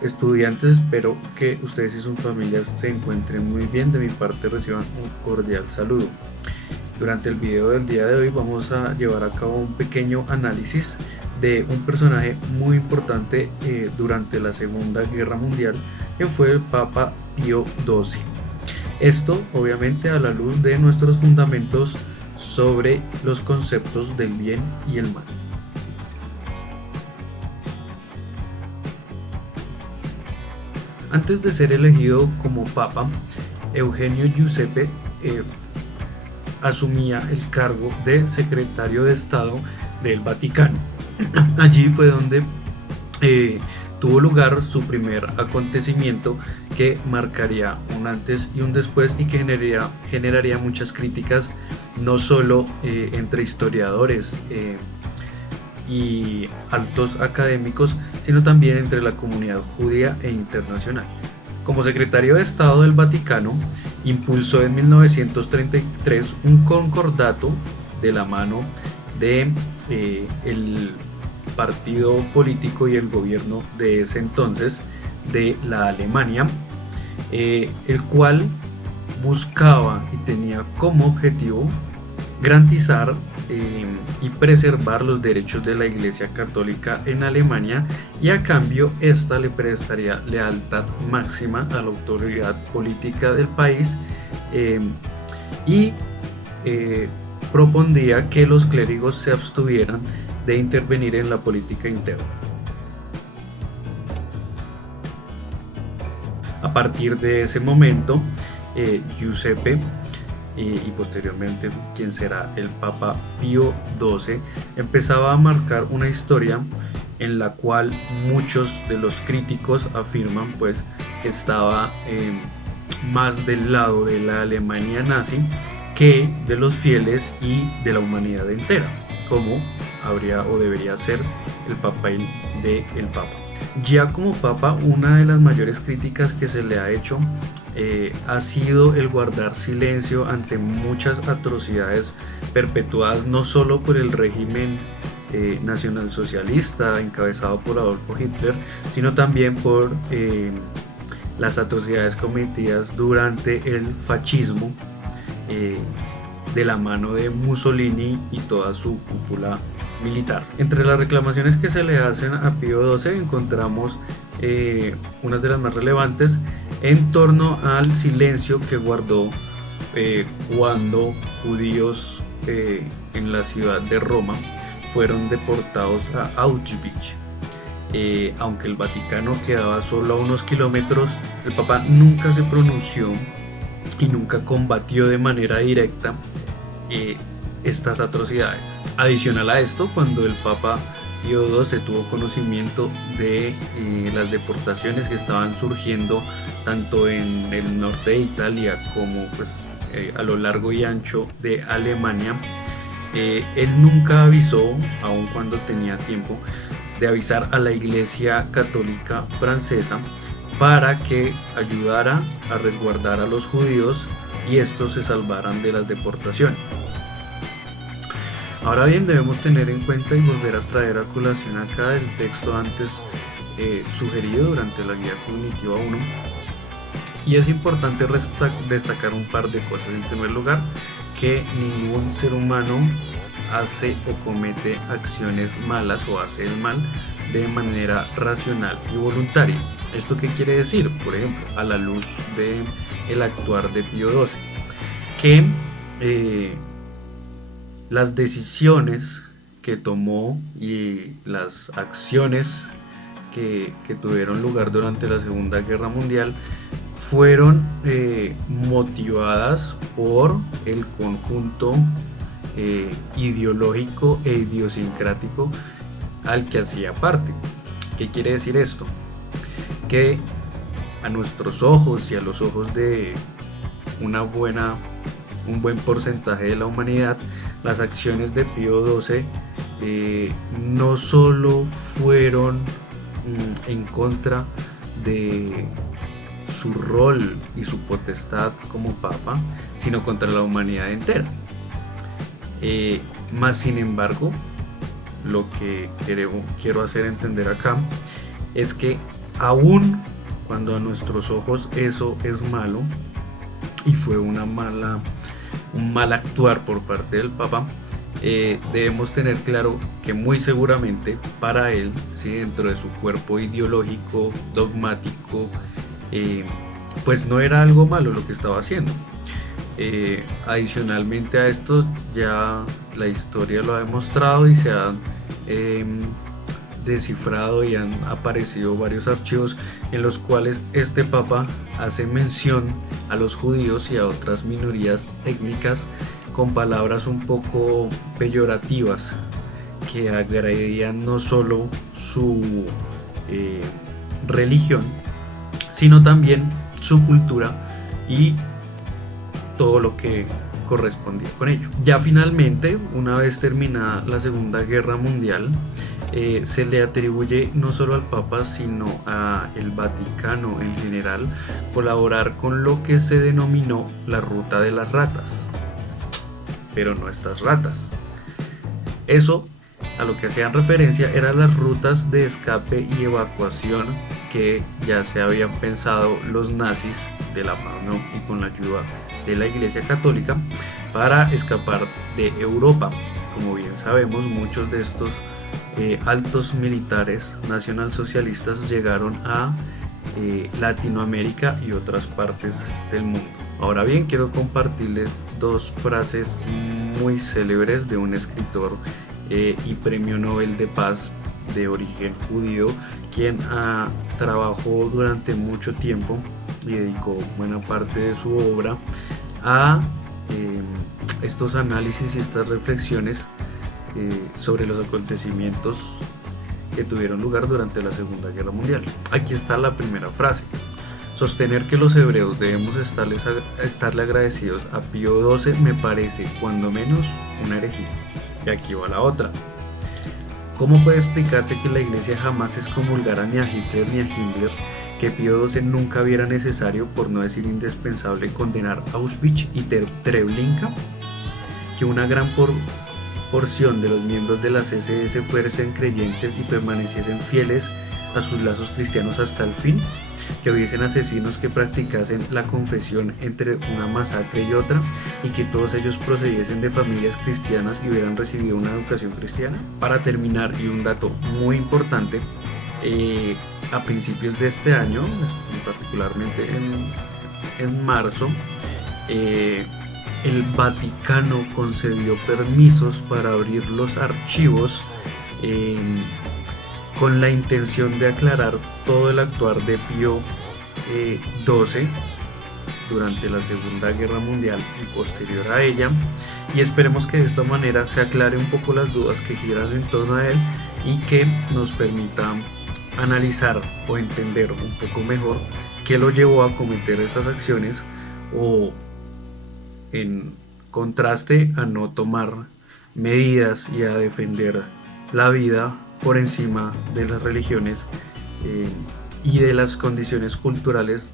Estudiantes, espero que ustedes y sus familias se encuentren muy bien. De mi parte reciban un cordial saludo. Durante el video del día de hoy vamos a llevar a cabo un pequeño análisis de un personaje muy importante durante la Segunda Guerra Mundial, que fue el Papa Pío XII. Esto obviamente a la luz de nuestros fundamentos sobre los conceptos del bien y el mal. Antes de ser elegido como papa, Eugenio Giuseppe asumía el cargo de secretario de Estado del Vaticano. Allí fue donde eh, tuvo lugar su primer acontecimiento que marcaría un antes y un después y que generaría muchas críticas, no solo entre historiadores y altos académicos, sino también entre la comunidad judía e internacional. Como secretario de Estado del Vaticano, impulsó en 1933 un concordato de la mano de el partido político y el gobierno de ese entonces de la Alemania, el cual buscaba y tenía como objetivo garantizar y preservar los derechos de la Iglesia Católica en Alemania, y a cambio esta le prestaría lealtad máxima a la autoridad política del país, y propondría que los clérigos se abstuvieran de intervenir en la política interna. A partir de ese momento, Giuseppe y posteriormente quien será el Papa Pío XII empezaba a marcar una historia en la cual muchos de los críticos afirman pues que estaba más del lado de la Alemania nazi que de los fieles y de la humanidad entera, como habría o debería ser el papel del Papa. Ya como Papa, una de las mayores críticas que se le ha hecho ha sido el guardar silencio ante muchas atrocidades perpetuadas no solo por el régimen nacionalsocialista encabezado por Adolfo Hitler, sino también por las atrocidades cometidas durante el fascismo de la mano de Mussolini y toda su cúpula militar. Entre las reclamaciones que se le hacen a Pío XII encontramos unas de las más relevantes en torno al silencio que guardó cuando judíos en la ciudad de Roma fueron deportados a Auschwitz. Aunque el Vaticano quedaba solo a unos kilómetros, el Papa nunca se pronunció y nunca combatió de manera directa estas atrocidades. Adicional a esto, cuando el Papa Pío XII tuvo conocimiento de las deportaciones que estaban surgiendo tanto en el norte de Italia como pues, a lo largo y ancho de Alemania, él nunca avisó, aun cuando tenía tiempo, de avisar a la Iglesia Católica Francesa para que ayudara a resguardar a los judíos y estos se salvaran de las deportaciones. Ahora bien, debemos tener en cuenta y volver a traer a colación acá el texto antes sugerido durante la guía cognitiva 1, y es importante destacar un par de cosas. En primer lugar, que ningún ser humano hace o comete acciones malas o hace el mal de manera racional y voluntaria. ¿Esto qué quiere decir? Por ejemplo, a la luz del actuar de Pío XII, que las decisiones que tomó y las acciones que tuvieron lugar durante la Segunda Guerra Mundial fueron motivadas por el conjunto ideológico e idiosincrático al que hacía parte. ¿Qué quiere decir esto? Que a nuestros ojos y a los ojos de un buen porcentaje de la humanidad, las acciones de Pío XII no solo fueron en contra de su rol y su potestad como papa, sino contra la humanidad entera. Más sin embargo, lo que quiero hacer entender acá es que aún cuando a nuestros ojos eso es malo y fue un mal actuar por parte del Papa, debemos tener claro que muy seguramente para él, si dentro de su cuerpo ideológico, dogmático, pues no era algo malo lo que estaba haciendo. Adicionalmente a esto, ya la historia lo ha demostrado y se han descifrado y han aparecido varios archivos en los cuales este papa hace mención a los judíos y a otras minorías étnicas con palabras un poco peyorativas que agredían no solo su religión, sino también su cultura y todo lo que correspondía con ello. Ya finalmente, una vez terminada la Segunda Guerra Mundial, se le atribuye no solo al Papa sino al Vaticano en general colaborar con lo que se denominó la ruta de las ratas, pero no estas ratas. Eso a lo que hacían referencia eran las rutas de escape y evacuación que ya se habían pensado los nazis de la mano y con la ayuda de la Iglesia Católica para escapar de Europa. Como bien sabemos, muchos de estos altos militares nacionalsocialistas llegaron a Latinoamérica y otras partes del mundo. Ahora bien, quiero compartirles dos frases muy célebres de un escritor y premio Nobel de Paz de origen judío, quien trabajó durante mucho tiempo y dedicó buena parte de su obra a estos análisis y estas reflexiones sobre los acontecimientos que tuvieron lugar durante la Segunda Guerra Mundial. Aquí está la primera frase: sostener que los hebreos debemos estarle agradecidos a Pío XII me parece cuando menos una herejía. Y aquí va la otra: ¿cómo puede explicarse que la Iglesia jamás excomulgara ni a Hitler ni a Himmler, que Pío XII nunca viera necesario, por no decir indispensable, condenar Auschwitz y Treblinka, que una gran porción de los miembros de las SS fuesen creyentes y permaneciesen fieles a sus lazos cristianos hasta el fin, que hubiesen asesinos que practicasen la confesión entre una masacre y otra, y que todos ellos procediesen de familias cristianas y hubieran recibido una educación cristiana? Para terminar, y un dato muy importante, a principios de este año, particularmente en marzo, el Vaticano concedió permisos para abrir los archivos con la intención de aclarar todo el actuar de Pío XII durante la Segunda Guerra Mundial y posterior a ella, y esperemos que de esta manera se aclare un poco las dudas que giran en torno a él y que nos permita analizar o entender un poco mejor qué lo llevó a cometer esas acciones, o en contraste a no tomar medidas y a defender la vida por encima de las religiones y de las condiciones culturales